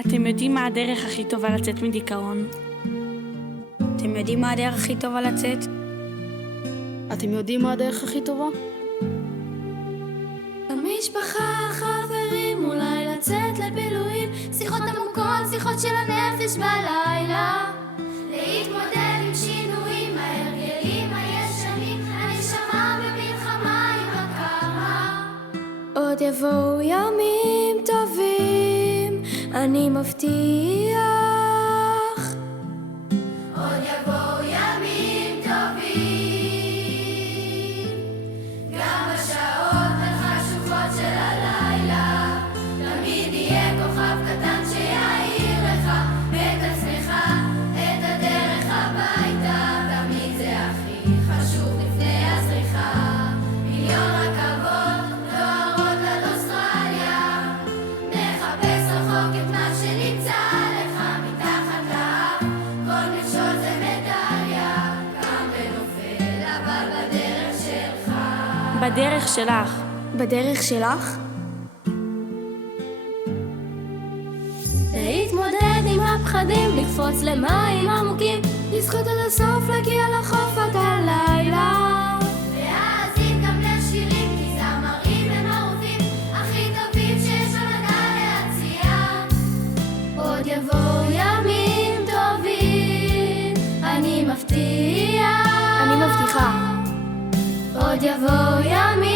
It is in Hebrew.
אתם יודעים מה הדרך הכי טובה לצאת מדיכאון? אתם יודעים מה הדרך הכי טובה לצאת? אתם יודעים מה הדרך הכי טובה? המשפחה, חברים, אולי לצאת לבילויים, שיחות עמוקות, שיחות של הנפש בלילה, להתמודד עם שינויים, ההרגלים הישנים, הנשמה במלחמה עם הקרמה. עוד יבואו ימים טובים, אני מבטיח. עוד יבואו ימים טובים, גם בשעות החשוכות של הלילה, תמיד יהיה כוכב קטן שיעיר לך את עצמך, את הדרך הביתה, תמיד זה הכי חשוב לפני הזריחה. מיליון רכבות דוהרות עד אוסטרליה, נחפש רחוק את מה שנמצא לך מתחת לאף, כל מכשול זה מדליה, קם ונופל אבל בדרך שלך. בדרך שלך. בדרך שלך? להתמודד עם הפחדים, לקפוץ למים עמוקים, לזכות עד הסוף, להגיע לחוף עד הלילה, להאזין גם לשירים, כי זמרים הם אהובים, הכי טובים שיש למדע להציע. עוד יבואו ימים טובים, אני מבטיח. אני מבטיחה. עוד יבואו ימים